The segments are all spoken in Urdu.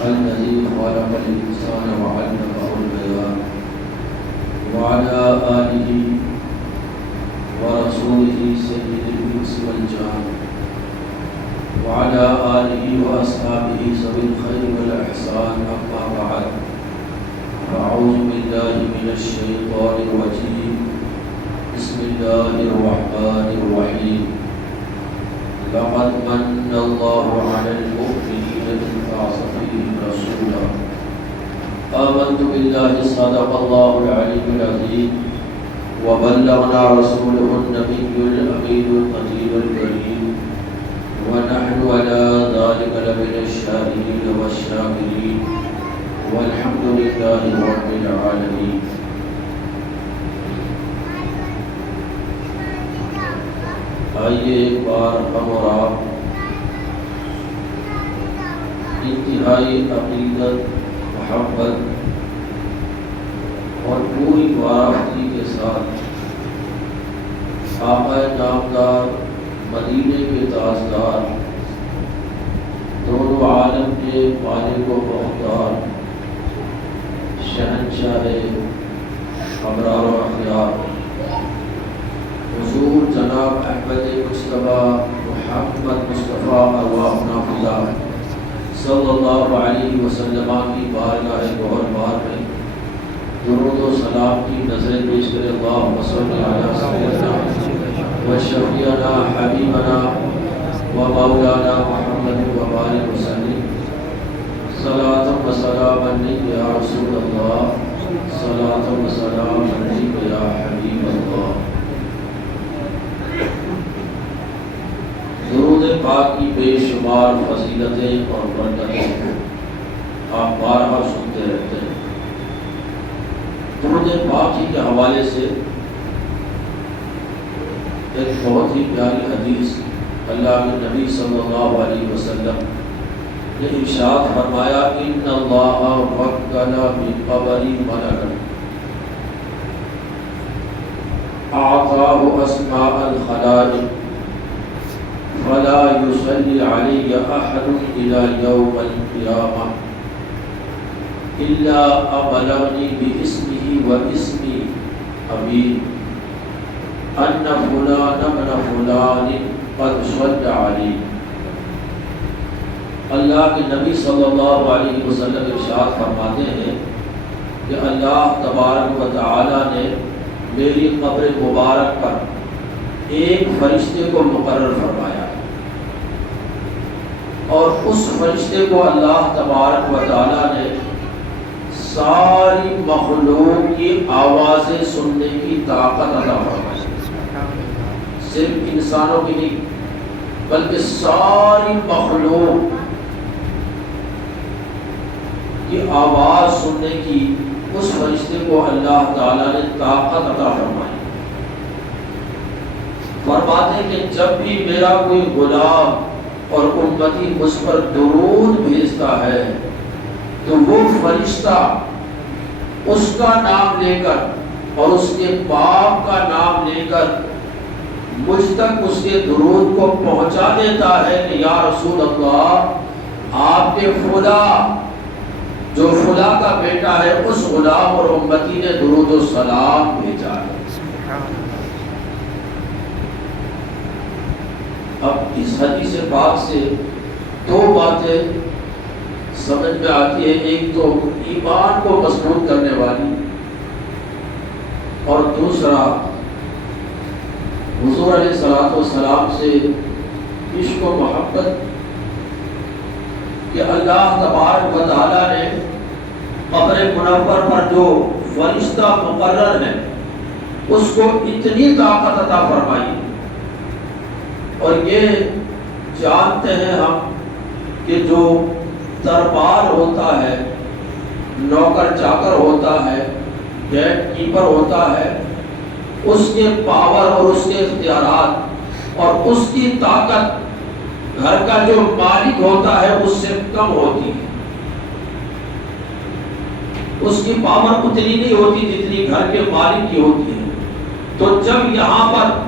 الذي خلق الإنسان وعلمه البيان وعلى آله ورسوله سيد الإنس والجان وعلى آله وأصحابه ذوي الخير والإحسان أما بعد فأعوذ بالله من الشيطان الرجيم بسم الله الرحمن الرحيم لقد من الله على المؤمنين إذ بعث فيهم رسولا آمنت بالله صدق الله العلي العظيم وبلغنا رسوله النبي الأمين القدير الكريم ونحن على ذلك لمن الشاهدين والشاكرين والحمد لله رب العالمين. آئیے ایک بار ہم اور آپ انتہائی عقیدت، محبت اور پوری وارافتی کے ساتھ آقا نامدار، مدینے کے تاجدار، دونوں عالم کے مالک و مختار، شہنشاہ ابرار و اخیار، حضور جناب احمد مصطفیٰ محمد مصطفیٰ ارواحنا فدا صلی اللہ علیہ وسلم کی بارگاہ گوہر بار میں درود و سلام کی نظریں پیش کرے. اللہم صلی علی سیدنا و شفیعنا حبیبنا و مولانا محمد و بارک وسلم صلاۃ و سلام علیک یا رسول اللہ، صلاۃ و سلام علیک یا حبیب اللہ. درود پاک کی بے شمار فضیلتیں اور برکتیں آپ بارہا سنتے رہتے ہیں. درود پاک کے حوالے سے ایک بہت ہی پیاری حدیث اللہ کے نبی صلی اللہ علیہ وسلم نے ارشاد فرمایا: ان اللہ وکل بقبری ملکا اعطاہ اسماء الخلائق فلا يصلي علي أحد إلى يوم القيامة إلا أبلغني باسمه واسم أبيه أن فلان ابن فلان قد صلى عليه. اللہ کے نبی صلی اللہ علیہ وسلم ارشاد فرماتے ہیں کہ اللہ تبارک و تعالی نے میری قبر مبارک پر ایک فرشتے کو مقرر فرمایا اور اس فرشتے کو اللہ تبارک و تعالی نے ساری مخلوق کی آوازیں سننے کی طاقت عطا فرمائی. صرف انسانوں کی نہیں بلکہ ساری مخلوق کی آواز سننے کی اس فرشتے کو اللہ تعالی نے طاقت عطا فرمائی. فرماتے ہیں کہ جب بھی میرا کوئی غلام اور امتی مجھ پر درود بھیجتا ہے تو وہ فرشتہ اس کا نام لے کر اور اس کے باپ کا نام لے کر مجھ تک اس کے درود کو پہنچا دیتا ہے کہ یا رسول اللہ، آپ کے فلاں جو فلاں کا بیٹا ہے اس غلام اور امتی نے درود و سلام بھیجا ہے. اب اس حدیث پاک سے دو باتیں سمجھ میں آتی ہے. ایک تو ایمان کو مضبوط کرنے والی اور دوسرا حضور علیہ الصلوۃ والسلام سے عشق و محبت کہ اللہ تبارک و تعالی نے قبر منور پر جو فرشتہ مقرر ہے اس کو اتنی طاقت عطا فرمائی. اور یہ جانتے ہیں ہم کہ جو دربار ہوتا ہے، نوکر چاکر ہوتا ہے، گیٹ کیپر ہوتا ہے، اس کے پاور اور اس کے اختیارات اور اس کی طاقت گھر کا جو مالک ہوتا ہے اس سے کم ہوتی ہے. اس کی پاور اتنی نہیں ہوتی جتنی گھر کے مالک کی ہوتی ہے. تو جب یہاں پر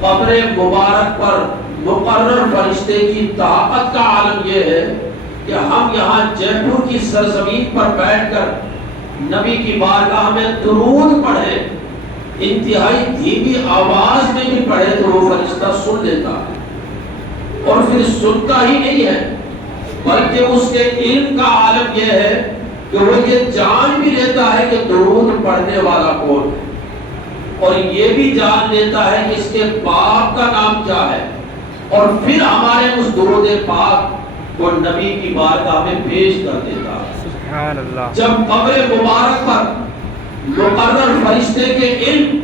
قبر مبارک پر مقرر فرشتے کی طاقت کا عالم یہ ہے کہ ہم ہم یہاں جے پور کی سرزمین پر بیٹھ کر نبی کی بارگاہ میں درود پڑھیں، انتہائی دھیمی آواز میں بھی پڑھے تو وہ فرشتہ سن لیتا ہے، اور پھر سنتا ہی نہیں ہے بلکہ اس کے علم کا عالم یہ ہے کہ وہ یہ جان بھی لیتا ہے کہ درود پڑھنے والا کون ہے، اور یہ بھی جان لیتا ہے کہ اس کے باپ کا نام کیا ہے، اور پھر ہمارے اس درود پاک کو نبی کی بارگاہ میں پیش کر دیتا ہے۔ سبحان اللہ۔ جب قبر مبارک پر مقرر فرشتے کے علم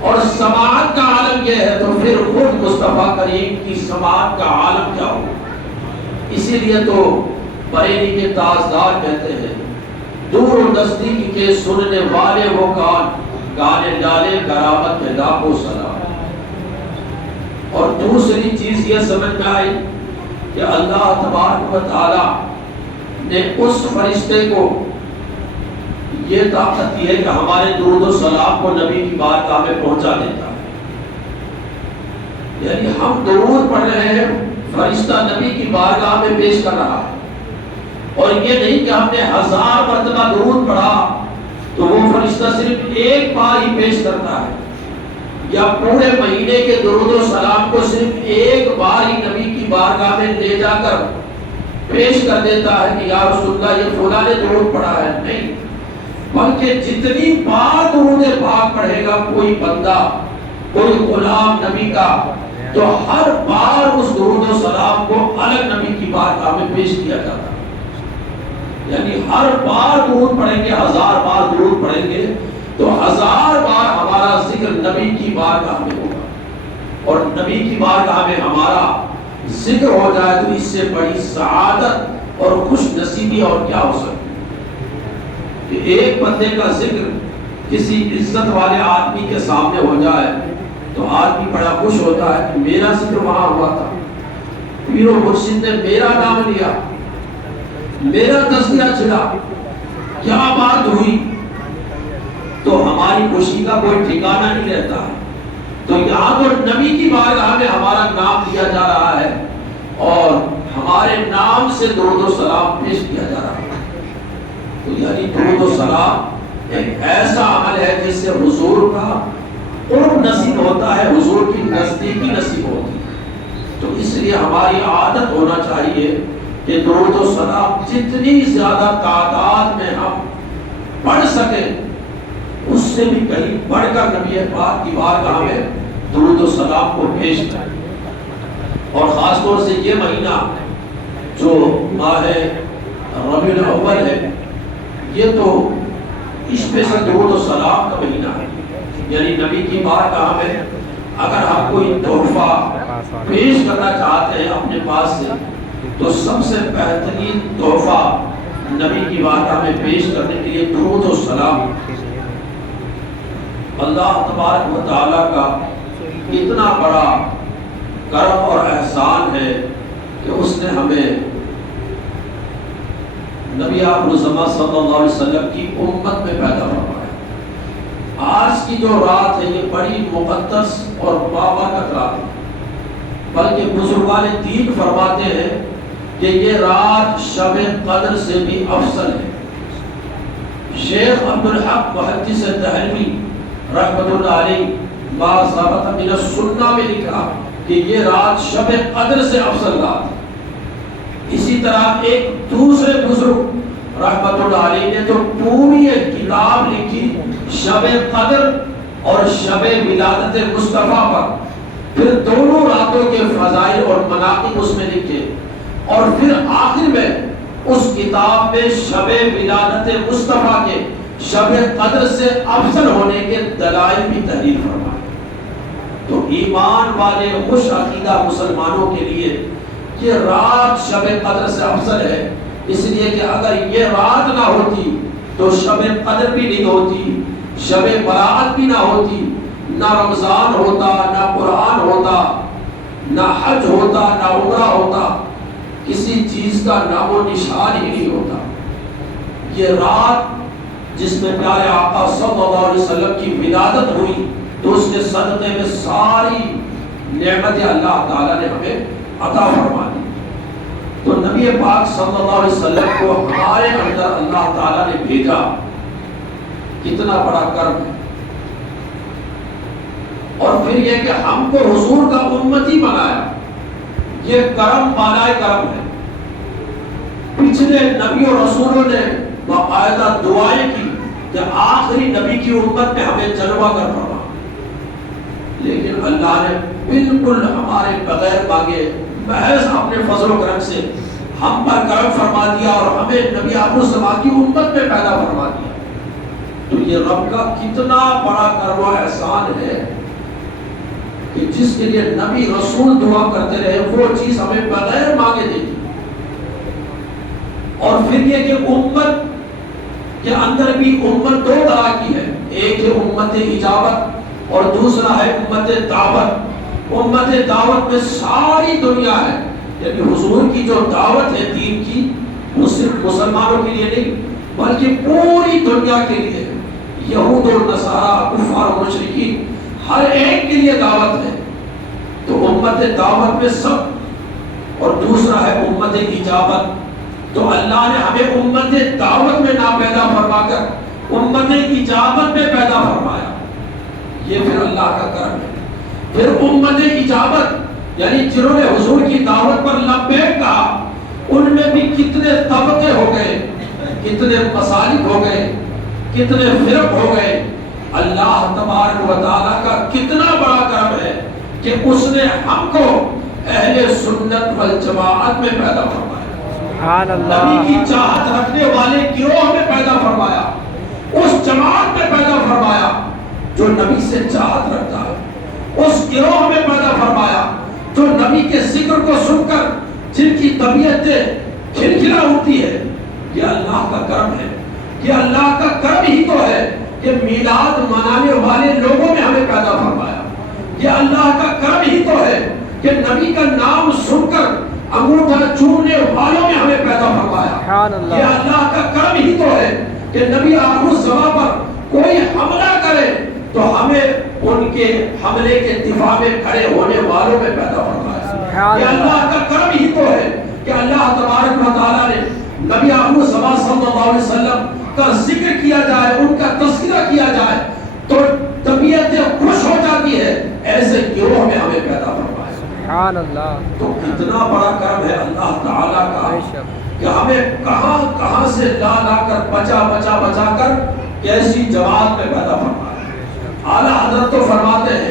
اور سماعت کا عالم یہ ہے تو پھر خود مصطفیٰ کریم کی سماعت کا عالم کیا ہو۔ اسی لیے تو بریلی کے تاجدار کہتے ہیں دور و نزدیک کے سننے والے وہ کان، گانے ڈالے کرامت میں لاکھوں سلام۔ اور دوسری چیز یہ سمجھ میں آئی کہ اللہ تبارک و تعالی نے اس فرشتے کو یہ طاقت دی ہے کہ ہمارے درود و سلام کو نبی کی بارگاہ میں پہنچا دیتا ہے۔ یعنی ہم درود پڑھ رہے ہیں، فرشتہ نبی کی بارگاہ میں پیش کر رہا ہے، اور یہ نہیں کہ ہم نے 1000 مرتبہ درود پڑھا تو وہ فرشتہ صرف ایک بار ہی پیش کرتا ہے، یا پورے مہینے کے درود و سلام کو صرف ایک بار ہی نبی کی بارگاہ میں لے جا کر پیش کر دیتا ہے کہ یا رسول اللہ یہ فلاں نے درود پڑھا ہے، نہیں، بلکہ جتنی بار درود پاک پڑھے گا کوئی بندہ، کوئی غلام نبی کا، تو ہر بار اس درود و سلام کو الگ نبی کی بارگاہ میں پیش کیا جاتا ہے۔ یعنی ہر بار درود پڑھیں گے، 1000 بار درود پڑھیں گے تو 1000 بار ہمارا ذکر نبی کی بارگاہ میں ہوگا، اور نبی کی بارگاہ میں ہمارا ذکر ہو جائے تو اس سے بڑی سعادت اور خوش نصیبی اور کیا ہو سکتی ہے کہ ایک بندے کا ذکر کسی عزت والے آدمی کے سامنے ہو جائے تو آدمی بڑا خوش ہوتا ہے کہ میرا ذکر وہاں ہوا تھا، پیر و مرشد نے میرا نام لیا، میرا تذکرہ چلا، کیا بات ہوئی، تو ہماری خوشی کا کوئی ٹھکانہ نہیں رہتا ہے۔ تو یہاں تو نبی کی بارگاہ میں ہمارا نام لیا جا رہا ہے اور ہمارے نام سے درود و سلام پیش کیا جا رہا ہے۔ تو یعنی درود و سلام ایک ایسا عمل ہے جس سے حضور کا قرب نصیب ہوتا ہے، حضور کی نزدیکی نصیب ہوتی ہے۔ تو اس لیے ہماری عادت ہونا چاہیے کہ درود و سلام جتنی زیادہ تعداد میں ہم پڑھ سکیں اس سے بھی کہیں بڑھ کر نبی پاک کی بارگاہ میں درود و سلام کو پیش کریں، اور خاص طور سے یہ مہینہ جو ماہ ربیع الاول ہے یہ تو اسپیشل درود و سلام کا مہینہ ہے۔ یعنی نبی کی بارگاہ میں اگر ہم کوئی تحفہ پیش کرنا چاہتے ہیں اپنے پاس سے تو سب سے بہترین تحفہ نبی کی بارگاہ میں پیش کرنے کے لیے درود و سلام۔ اللہ تبارک و تعالیٰ کا اتنا بڑا کرم اور احسان ہے کہ اس نے ہمیں نبی آخر الزمان صلی اللہ علیہ وسلم کی امت میں پیدا فرمایا۔ آج کی جو رات ہے یہ بڑی مقدس اور بابرکت رات ہے، بلکہ بزرگان دین فرماتے ہیں کہ یہ رات شب قدر سے بھی افضل ہے۔ شیخ عبدالحق محدث دہلوی رحمت اللہ علیہ ما ثبت من السنہ میں لکھا کہ یہ رات شب قدر سے افضل رات ہے۔ اسی طرح ایک دوسرے بزرگ رحمت اللہ علیہ نے تو پوری ایک کتاب لکھی شب قدر اور شب ولادت مصطفیٰ پر، پھر دونوں راتوں کے فضائل اور مناقب اس میں لکھے، اور پھر آخر میں اس کتاب میں شب ولادت مصطفیٰ کے شب قدر سے افضل ہونے کے دلائل بھی تحریر فرمائے۔ تو ایمان والے خوش عقیدہ مسلمانوں کے لیے یہ رات شب قدر سے افضل ہے، اس لیے کہ اگر یہ رات نہ ہوتی تو شب قدر بھی نہیں ہوتی، شب برات بھی نہ ہوتی، نہ رمضان ہوتا، نہ قرآن ہوتا، نہ حج ہوتا، نہ عمرہ ہوتا، کسی چیز کا نام و نشان ہی نہیں ہوتا۔ یہ رات جس میں پیارے آقا صلی اللہ علیہ وسلم کی ولادت ہوئی تو اس کے صدقے میں ساری نعمتیں اللہ تعالیٰ نے ہمیں عطا فرما دی۔ تو نبی پاک صلی اللہ علیہ وسلم کو ہمارے اندر اللہ تعالیٰ نے بھیجا، کتنا بڑا کرم ہے۔ اور پھر یہ کہ ہم کو حضور کا امتی بنایا، یہ کرم بالائے کرم ہے۔ پچھلے نبی اور رسولوں نے باقاعدہ دعائیں کی کہ آخری نبی کی امت میں ہمیں جلوہ کر فرما، لیکن اللہ نے بالکل ہمارے بغیر مانگے محض اپنے فضل و کرم سے ہم پر کرم فرما دیا اور ہمیں نبی آخر الزمان کی امت میں پیدا فرما دیا۔ تو یہ رب کا کتنا بڑا کرم و احسان ہے کہ جس کے لیے نبی رسول دعا کرتے رہے وہ چیز ہمیں بغیر مانگے دے دی۔ اور پھر یہ کہ امت کے اندر بھی امت دو طرح کی ہے، ایک ہے امت اجابت اور دوسرا ہے امت دعوت۔ امت دعوت میں ساری دنیا ہے، یعنی حضور کی جو دعوت ہے دین کی، وہ صرف مسلمانوں کے لیے نہیں بلکہ پوری دنیا کے لیے، یہود و نصارہ، کفار و مشرکین، ہر ایک کے لیے دعوت ہے۔ تو امت دعوت میں سب، اور دوسرا ہے امت اجابت۔ تو اللہ نے ہمیں امت دعوت میں نہ پیدا فرما کر امت اجابت میں پیدا فرمایا، یہ پھر اللہ کا کرم ہے۔ پھر امت اجابت یعنی جنہوں نے حضور کی دعوت پر لبیک کہا، ان میں بھی کتنے طبقے ہو گئے، کتنے مسالک ہو گئے، کتنے فرق ہو گئے۔ اللہ تبارک و تعالیٰ کا کتنا بڑا کرم ہے کہ اس نے ہم کو اہل سنت والجماعت میں پیدا فرمایا، نبی کی چاہت رکھنے والے گروہ میں پیدا فرمایا، اس جماعت میں پیدا فرمایا جو نبی سے چاہت رکھتا ہے، اس گروہ میں پیدا فرمایا جو نبی کے ذکر کو سن کر جن کی طبیعتیں کھلکھلا ہوتی ہے۔ یہ اللہ کا کرم ہے، یہ اللہ کا کرم ہی تو ہے کہ میلاد منانے والے لوگوں میں ہمیں پیدا فرمایا۔ یہ اللہ کا کرم ہی تو ہے کہ نبی کا نام سن کر انگوٹھا چومنے والوں میں ہمیں پیدا فرمایا۔ یہ اللہ کا کرم ہی تو ہے کہ نبی آخر الزمان پر کوئی حملہ کرے تو ہمیں ان کے حملے کے دفاع میں کھڑے ہونے والوں میں پیدا فرمایا۔ یہ اللہ کا کرم ہی تو ہے کہ اللہ تبارک و تعالیٰ نے نبی آخر الزمان صلی اللہ علیہ وسلم کا ذکر کیا جائے، ان کا تذکرہ کیا جائے تو طبیعتیں خوش ہو جاتی ہے، ایسے گروہ میں ہمیں پیدا فرمایا۔ سبحان اللہ۔ تو کتنا بڑا کرم ہے اللہ تعالیٰ کا کہ ہمیں کہاں کہاں سے لا لا کر بچا کر کیسی جماعت میں پیدا فرمایا۔ اعلیٰ حضرت تو فرماتے ہیں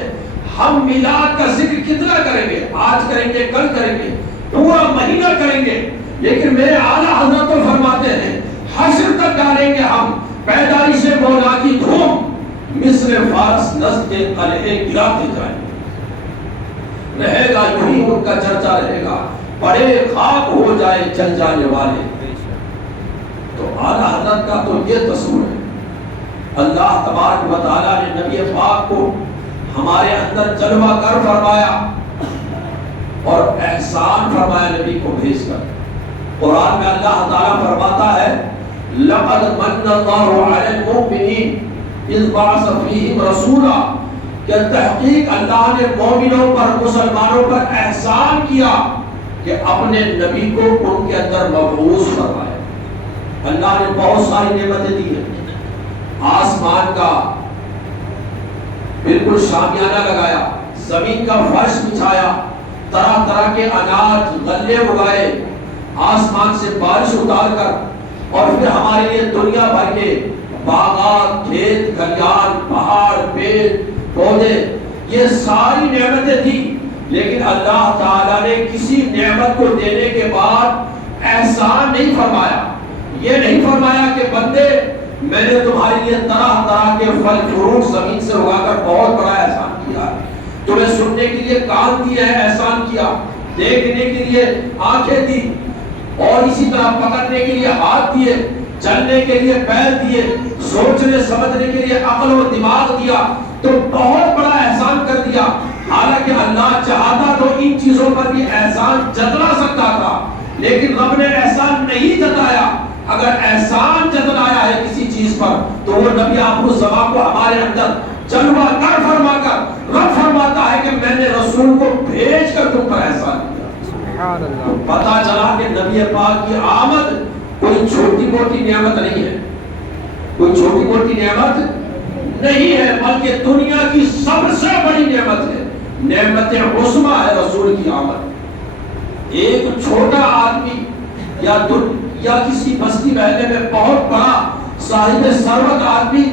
ہم میلاد کا ذکر کتنا کریں گے، آج کریں گے، کل کریں گے، پورا مہینہ کریں گے، لیکن میرے اعلیٰ حضرت تو فرماتے ہیں حشر تک ڈالیں گے ہم پیدائش مولا کی دھوم، مصر فارس نزد قلعے گراتے جائیں، رہے گا یوں ہی ان کا چرچا رہے گا، پڑے خاک ہو جائے جل جانے والے۔ تو اعلیٰ حضرت کا تو یہ تصور ہے۔ اللہ تبارک و تعالیٰ نے نبی پاک کو ہمارے اندر جلوہ گر فرمایا اور احسان فرمایا نبی کو بھیج کر۔ قرآن میں اللہ تعالیٰ فرماتا ہے لَقَدْ مَنَّ اللَّهُ عَلَى الْمُؤْمِنِينَ إِذْ بَعَثَ فِيهِمْ رَسُولًا، کہ تحقیق اللہ نے مومنوں پر، مسلمانوں پر احسان کیا کہ اپنے نبی کو ان کے اندر مبعوث فرمایا۔ اللہ نے بہت ساری نعمتیں دی ہیں، آسمان کا بالکل شامیانہ لگایا، زمین کا فرش بچھایا، طرح طرح کے اناج غلے اگائے، آسمان سے بارش اتار کر، اور پھر ہمارے لیے دنیا بھر کے باغات، کھیت کھلیان، پہاڑ، پیڑ پودے، یہ ساری نعمتیں دی۔ لیکن اللہ تعالیٰ نے کسی نعمت کو دینے کے بعد احسان نہیں فرمایا، یہ نہیں فرمایا کہ بندے میں نے تمہارے لیے طرح طرح کے پھل فروٹ زمین سے اگا کر بہت بڑا احسان کیا، تمہیں سننے کے لیے کان دیے ہیں احسان کیا، دیکھنے کے لیے آنکھیں دی، اور اسی طرح پکڑنے کے لیے ہاتھ دیے، چلنے کے لیے پیر دیے، سوچنے سمجھنے کے لیے عقل و دماغ دیا، تو بہت بڑا احسان کر دیا۔ حالانکہ اللہ چاہتا تو ان چیزوں پر بھی احسان جتلا سکتا تھا، لیکن رب نے احسان نہیں جتایا۔ اگر احسان جتلایا ہے کسی چیز پر تو وہ نبی آخر الزمان کو ہمارے اندر جلوہ گر فرما کر رب فرماتا ہے کہ میں نے رسول کو بھیج کر تم پر احسان کیا۔ پتا چلا کہ نبی پاک کی آمد کوئی چھوٹی موٹی نعمت نہیں ہے، کوئی چھوٹی موٹی نعمت نہیں ہے، بلکہ دنیا کی سب سے بڑی نعمت ہے، نعمت عظمی ہے رسول کی آمد۔ ایک چھوٹا آدمی یا کسی بستی محلے میں بہت بڑا صاحب ثروت آدمی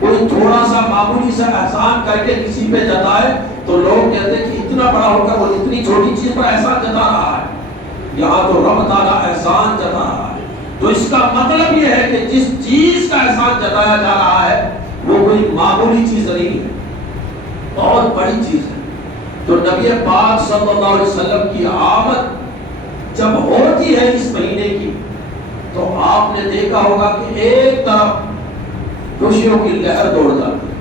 کوئی تھوڑا سا معمولی سا احسان کر کے کسی پہ جتائے تو لوگ کہتے ہیں کہ اتنا بڑا ہو کر وہ اتنی چھوٹی چیز پر احسان جتا رہا ہے، یہاں تو رب تعالیٰ احسان جتا رہا ہے۔ تو اس کا مطلب یہ ہے کہ جس چیز کا احسان جتایا جا رہا ہے وہ کوئی معمولی چیز نہیں ہے، بہت بڑی چیز ہے۔ تو نبی پاک صلی اللہ علیہ وسلم کی آمد جب ہوتی ہے اس مہینے کی تو آپ نے دیکھا ہوگا کہ ایک طرف خوشیوں کی لہر دوڑ جاتی ہے۔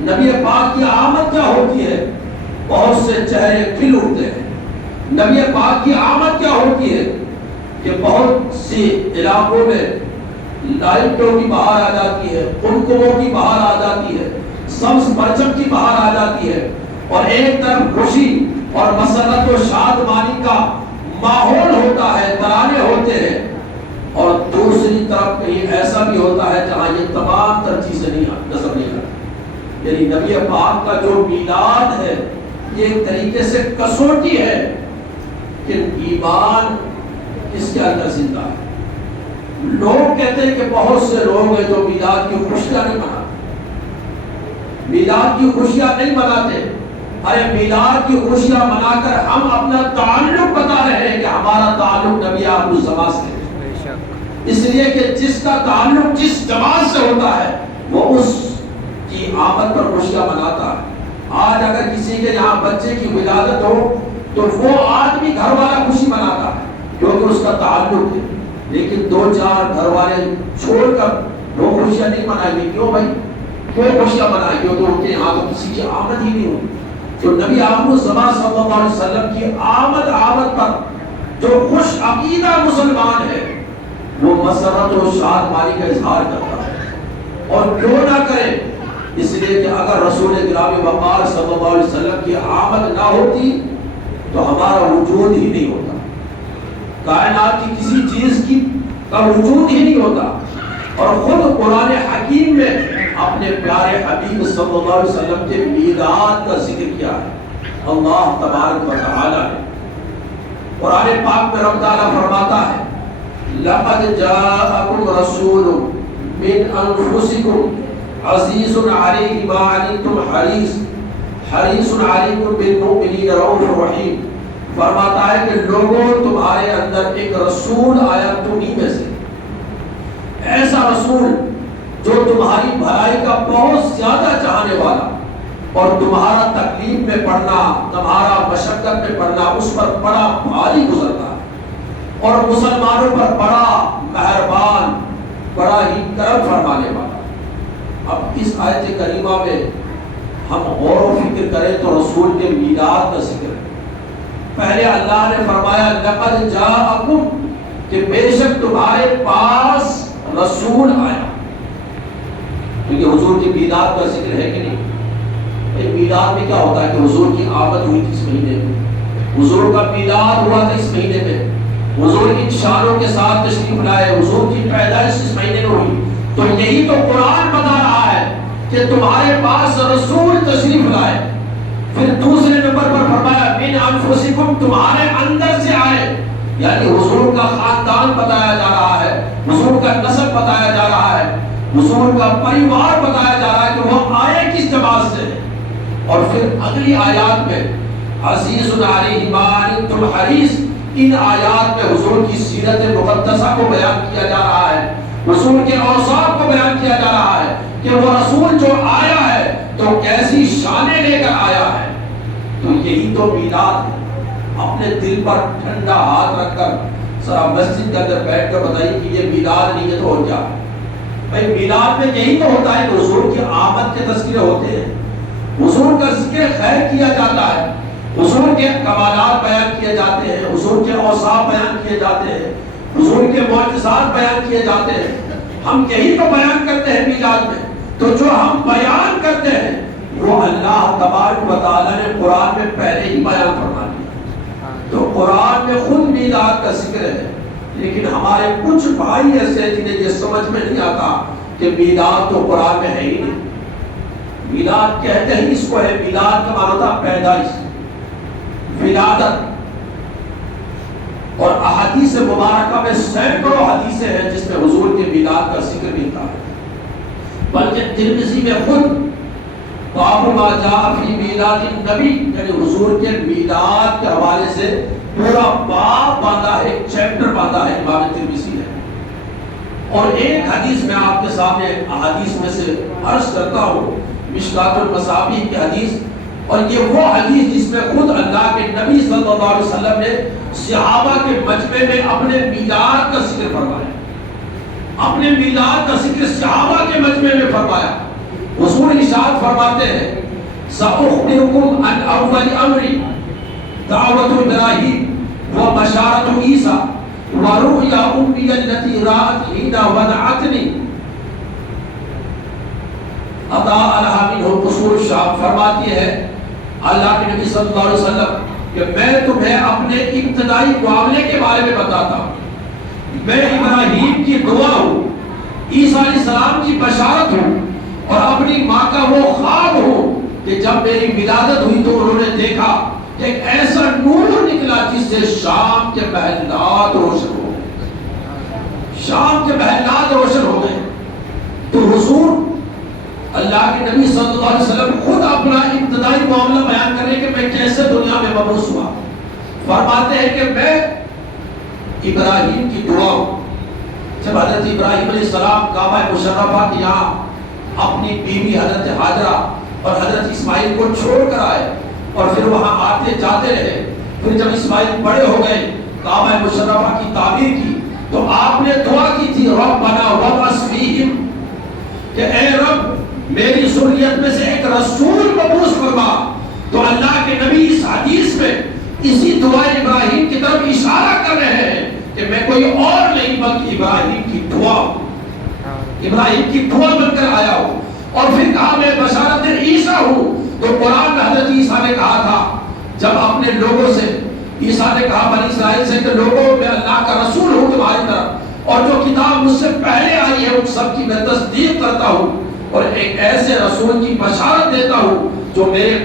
نبی پاک کی آمد کیا ہوتی ہے؟ بہت سے چہرے کھل اٹھتے ہیں۔ نبی پاک کی آمد کیا ہوتی ہے کہ بہت سی علاقوں میں لائٹوں کی بہار آ جاتی ہے، قمقموں کی بہار آ جاتی ہے، سبز پرچم کی بہار آ جاتی ہے، اور ایک طرف خوشی اور مسرت و شادمانی کا ماحول ہوتا ہے، ترانے ہوتے ہیں، اور دوسری طرف کہیں ایسا بھی ہوتا ہے جہاں یہ تمام تر چیزیں نظر نہیں آتی۔ یعنی نبی پاک کا جو میلاد ہے یہ ایک طریقے سے کسوٹی ہے کہ ایمان اس کے اندر زندہ ہے۔ لوگ کہتے ہیں کہ بہت سے لوگ ہیں جو میلاد کی خوشیاں نہیں مناتے، میلاد کی خوشیاں نہیں مناتے۔ ارے میلاد کی خوشیاں منا کر ہم اپنا تعلق بتا رہے ہیں کہ ہمارا تعلق نبی آخر الزمان سے ہے، اس لیے کہ جس کا تعلق جس جماعت سے ہوتا ہے وہ اس کی آمد پر خوشیاں مناتا ہے۔ آج اگر کسی کے یہاں بچے کی ولادت ہو تو وہ آدمی گھر والا خوشی مناتا ہے کیونکہ اس کا تعلق ہے، لیکن دو چار گھر والے چھوڑ کر وہ خوشیاں نہیں منائیں گے۔ کیوں بھائی؟ کیوں خوشیاں منائیں؟ کیونکہ ان کے یہاں تو کسی کی آمد ہی نہیں ہوتی۔ تو نبی آخر الزمان صلی اللہ علیہ وسلم کی آمد پر جو خوش عقیدہ مسلمان ہے وہ مسرت و شادمانی کا اظہار کرتا ہے، اور کیوں نہ کرے؟ اس لیے کہ اگر رسول گرامی وقار صلی اللہ علیہ وسلم کی آمد نہ ہوتی تو ہمارا وجود ہی نہیں ہوتا، کائنات کی کسی چیز کا وجود ہی نہیں ہوتا۔ اور خود قرآن حکیم میں اپنے پیارے حبیب صلی اللہ علیہ وسلم کے میلاد کا ذکر کیا ہے۔ اللہ تبارک و تعالی نے قرآن پاک میں رب تعالیٰ فرماتا ہے لَقَدْ جَاءَكُمْ رَسُولٌ مِّنْ أَنفُسِكُمْ عَزِيزٌ عَلَيْهِ مَا عَنِتُّمْ حَرِيصٌ عَلَيْكُمْ بِالْمُؤْمِنِينَ رَءُوفٌ رَحِيمٌ۔ فرماتا ہے کہ لوگوں تمہارے اندر ایک رسول آیا تمہیں میں سے، ایسا رسول جو تمہاری بھلائی کا بہت زیادہ چاہنے والا، اور تمہارا تکلیف میں پڑنا، تمہارا مشقت میں پڑنا اس پر بڑا بھاری گزرتا ہے، اور مسلمانوں پر بڑا مہربان، بڑا ہی کرم فرمانے والا۔ اب اس آیت کریمہ میں ہم غور و فکر کریں تو رسول کے میلاد کا ذکر ہے۔ پہلے اللہ نے فرمایا لَقَدْ جَاءَكُمْ، کہ بے شک تمہارے پاس رسول آیا، کیونکہ حضور کی میلاد کا ذکر ہے کہ نہیں؟ میلاد میں کیا ہوتا ہے کہ حضور کی آمد ہوئی تھی اس مہینے میں، حضور کا میلاد ہوا تھا اس مہینے میں، حضور کی شانوں کے ساتھ تشریف لائے، حضور کی پیدائش اس مہینے میں ہوئی۔ تو یہی تو قرآن بتا رہا ہے کہ تمہارے پاس رسول تشریف لائے۔ پھر دوسرے نمبر پر فرمایا من انفسکم، تمہارے اندر سے آئے، یعنی حضور کا خاندان بتایا جا رہا ہے، حضور کا نسب بتایا جا رہا ہے، حضور کا پریوار بتایا جا رہا ہے کہ وہ آئے کس جماعت سے۔ اور پھر اگلی آیات میں عزیز علیہ ما عنتم حریص، ان آیات میں حضور کی سیرت مقدسہ کو بیان کیا جا رہا ہے، حضور کے اوصاف کو بیان کیا جا رہا ہے کہ وہ رسول جو آیا ہے تو کیسی شانیں لے کر آیا ہے۔ تو یہی تو میلاد ہے۔ اپنے دل پر ٹھنڈا ہاتھ رکھ کر ذرا مسجد کے اندر بیٹھ کر بتائیے کہ یہ میلاد نہیں ہے تو اور کیا ہے؟ بھائی میلاد میں یہی تو ہوتا ہے کہ حضور کی آمد کے تذکرے ہوتے ہیں، حضور کا ذکر خیر کیا جاتا ہے، حضور کے کمالات بیان کیے جاتے ہیں، حضور کے اوصاف بیان کیے جاتے ہیں، حضور کے معجزات بیان کیے جاتے ہیں۔ ہم یہی تو بیان کرتے ہیں میلاد میں۔ تو جو ہم بیان کرتے ہیں وہ اللہ تبارک و تعالیٰ نے قرآن میں پہلے ہی بیان فرما دیا۔ تو قرآن میں خود میلاد کا ذکر ہے، لیکن ہمارے کچھ بھائی ایسے ہیں جنہیں یہ سمجھ میں نہیں آتا کہ میلاد تو قرآن میں ہے ہی نہیں۔ میلاد کہتے ہیں اس کو ہے، میلاد کا معنی ہوتا ہے پیدائش، ولادت۔ اور احادیث مبارکہ میں سینکڑوں حدیثیں ہیں جس میں حضور کے میلاد کا ذکر ملتا ہے، بلکہ ترمذی میں خود باب ما جاء فی میلاد النبی، یعنی حضور کے میلاد کے حوالے سے پورا باب باندھا ہے، ایک چیپٹر باندھا ہے امام ترمذی نے۔ اور ایک حدیث میں آپ کے سامنے احادیث میں سے عرض کرتا ہوں، مشکات المصابیح کی حدیث، اور یہ وہ حدیث جس میں خود اللہ کے نبی صلی اللہ علیہ وسلم نے صحابہ کے مجمع میں اپنے میلاد کا ذکر فرمایا، اپنے میلاد کا ذکر صحابہ کے مجمع میں فرمایا۔ حضور ارشاد فرماتے ہیں سأخبركم عن اول امری دعوت ابراہیم و بشارت عیسیٰ و رؤیا امی التي رأت حين ودعتنی اضاء لها منه قصور الشام۔ فرماتی ہے اللہ کے نبی صلی اللہ علیہ وسلم کہ میں تمہیں اپنے ابتدائی معاملے کے بارے میں بتاتا ہوں، میں ابراہیم کی دعا ہوں، عیسیٰ علیہ السلام کی بشارت ہوں، اور اپنی ماں کا وہ خواب ہوں کہ جب میری ولادت ہوئی تو انہوں نے دیکھا کہ ایک ایسا نور نکلا جس سے شام کے محلات روشن ہو گئے، شام کے محلات روشن ہو گئے۔ تو حضور اللہ کے نبی صلی اللہ علیہ وسلم خود اپنا ابتدائی معاملہ بیان کریں کہ میں کیسے دنیا میں مبعوث ہوا۔ فرماتے ہیں کہ میں ابراہیم کی دعا ہوں۔ جب حضرت ابراہیم علیہ السلام کعبہ مشرفہ کی یہاں اپنی بیوی حضرت ہاجرہ اور حضرت اسماعیل کو چھوڑ کر آئے اور پھر وہاں آتے جاتے رہے، پھر جب اسماعیل بڑے ہو گئے، کعبہ مشرفہ کی تعمیر کی، تو آپ نے دعا کی تھی ربنا وابعث فیہم، کہ اے رب میری ذریت میں سے ایک رسول مبعوث فرما۔ تو اللہ کے نبی اس حدیث میں اسی دعا ابراہیم کی طرف اشارہ کر رہے ہیں کہ میں کوئی اور نہیں بلکہ ابراہیم کی دعا ہوں، ابراہیم کی دعا بن کر آیا ہوں۔ اور پھر کہا میں بشارت عیسیٰ ہوں۔ تو قرآن میں حضرت عیسیٰ نے کہا تھا جب اپنے لوگوں سے، عیسیٰ نے کہا بنی اسرائیل سے کہ لوگوں میں اللہ کا رسول ہوں تمہاری طرف، اور جو کتاب مجھ سے پہلے آئی ہے ان سب کی میں تصدیق کرتا ہوں، اور ایک ایسے رسول کی بشارت دیتا ہوں جو میرے